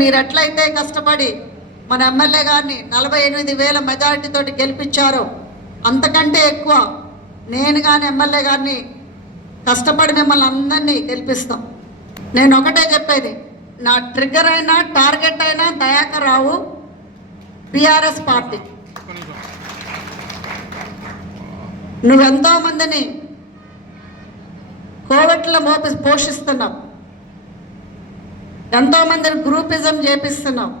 మీరు ఎట్లయితే కష్టపడి మన ఎమ్మెల్యే గారిని 48,000 మెజారిటీతో గెలిపించారో అంతకంటే ఎక్కువ నేను కానీ ఎమ్మెల్యే గారిని కష్టపడి మిమ్మల్ని అందరినీ గెలిపిస్తాం. నేను ఒకటే చెప్పేది, నా ట్రిగ్గర్ అయినా టార్గెట్ అయినా దయాకర్ రావు, బీఆర్ఎస్ పార్టీ. నువ్వెంతో మందిని కోవిడ్లో పోషిస్తున్నావు, ఎంతో మందిని గ్రూపిజం చేపిస్తున్నావు,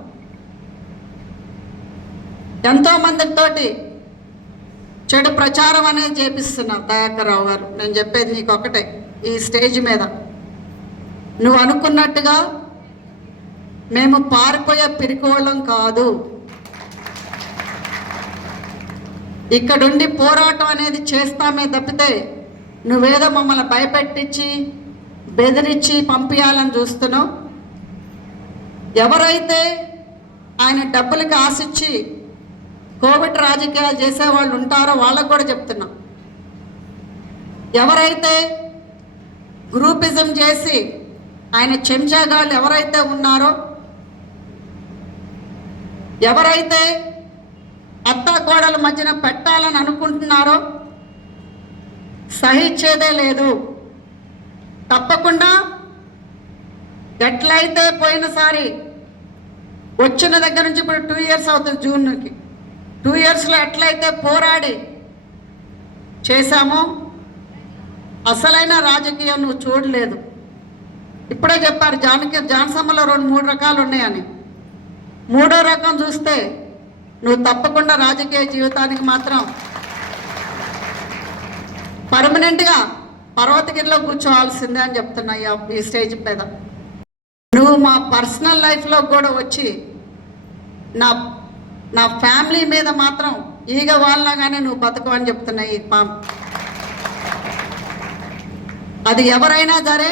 ఎంతో మందితోటి చెడు ప్రచారం అనేది చేపిస్తున్నావు దయాకర్ రావు గారు. నేను చెప్పేది నీకు ఒకటే, ఈ స్టేజ్ మీద నువ్వు అనుకున్నట్టుగా మేము పారిపోయే పిరికోళ్ళం కాదు. ఇక్కడుండి పోరాటం అనేది చేస్తామే తప్పితే నువ్వేదో మమ్మల్ని భయపెట్టించి బెదిరించి పంపించాలని చూస్తున్నావు. ఎవరైతే ఆయన డబ్బులకి ఆశించి కోవిడ్ రాజకీయాలు చేసేవాళ్ళు ఉంటారో వాళ్ళకు కూడా చెప్తున్నాం, ఎవరైతే గ్రూపిజం చేసి ఆయన చెంచాగాళ్ళు ఎవరైతే ఉన్నారో, ఎవరైతే అత్తాకోడల మధ్యన పెట్టాలని అనుకుంటున్నారో సహించేదే లేదు. తప్పకుండా ఎట్లయితే పోయినసారి వచ్చిన దగ్గర నుంచి ఇప్పుడు 2 years అవుతుంది, జూన్కి 2 yearsలో ఎట్లయితే పోరాడి చేశామో అసలైన రాజకీయం నువ్వు చూడలేదు. ఇప్పుడే చెప్పారు జానసమ్మలో 2-3 రకాలు ఉన్నాయని. 3వ రకం చూస్తే నువ్వు తప్పకుండా రాజకీయ జీవితానికి మాత్రం పర్మనెంట్గా పర్వతగిరిలో కూర్చోవాల్సిందే అని చెప్తున్నా ఈ స్టేజ్ మీద. నువ్వు మా పర్సనల్ లైఫ్లో కూడా వచ్చి నా ఫ్యామిలీ మీద మాత్రం ఈగ వాళ్ళగానే నువ్వు బతుకు అని చెప్తున్నా. ఈ అది ఎవరైనా సరే,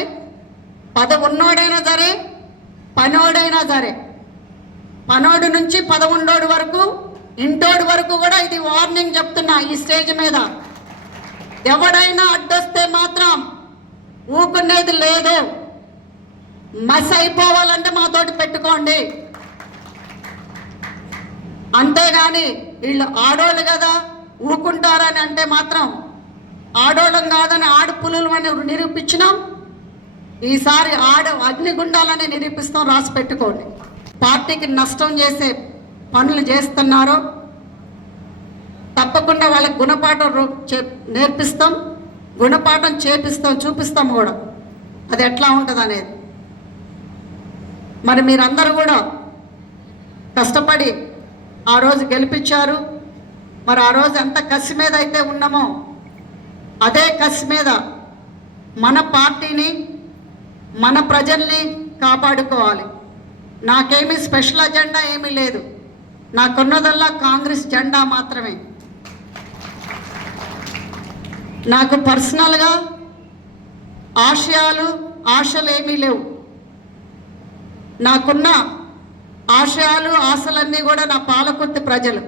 పదవి ఉన్నోడైనా సరే, పనోడైనా సరే, పనోడు నుంచి 11 వరకు, ఇంటోడు వరకు కూడా ఇది వార్నింగ్ చెప్తున్నా ఈ స్టేజ్ మీద. ఎవడైనా అడ్డొస్తే మాత్రం ఊకునేది లేదు. మస్ అయిపోవాలంటే మాతోటి పెట్టుకోండి, అంతేగాని వీళ్ళు ఆడోళ్ళు కదా ఊకుంటారని అంటే మాత్రం ఆడోళ్ళం కాదని ఆడపులులు అని నిరూపించినాం. ఈసారి అగ్నిగుండాలని నిరూపిస్తాం, రాసి పెట్టుకోండి. పార్టీకి నష్టం చేసే పనులు చేస్తున్నారో తప్పకుండా వాళ్ళకి గుణపాఠం నేర్పిస్తాం, గుణపాఠం చేపిస్తాం, చూపిస్తాం కూడా అది ఎట్లా ఉంటుంది అనేది. మరి మీరందరూ కూడా కష్టపడి ఆ రోజు గెలిపించారు. మరి ఆ రోజు ఎంత కసి మీద అయితే ఉన్నామో అదే కసి మీద మన పార్టీని, మన ప్రజల్ని కాపాడుకోవాలి. నాకేమీ స్పెషల్ అజెండా ఏమీ లేదు, నాకున్నదల్లా కాంగ్రెస్ జెండా మాత్రమే. నాకు పర్సనల్గా ఆశలు ఏమీ లేవు. నాకున్న ఆశలన్నీ కూడా నా పాలకుర్తి ప్రజలు.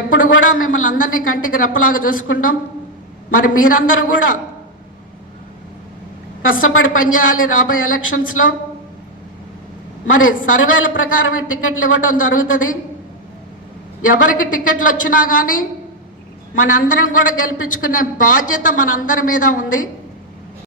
ఎప్పుడు కూడా మిమ్మల్ని అందరినీ కంటికి రెప్పలాగా చూసుకుంటాం. మరి మీరందరూ కూడా కష్టపడి పనిచేయాలి రాబోయే ఎలక్షన్స్లో. మరి సర్వేల ప్రకారమే టికెట్లు ఇవ్వటం జరుగుతుంది. ఎవరికి టికెట్లు వచ్చినా కానీ మనందరం కూడా గెలిపించుకునే బాధ్యత మనందరి మీద ఉంది.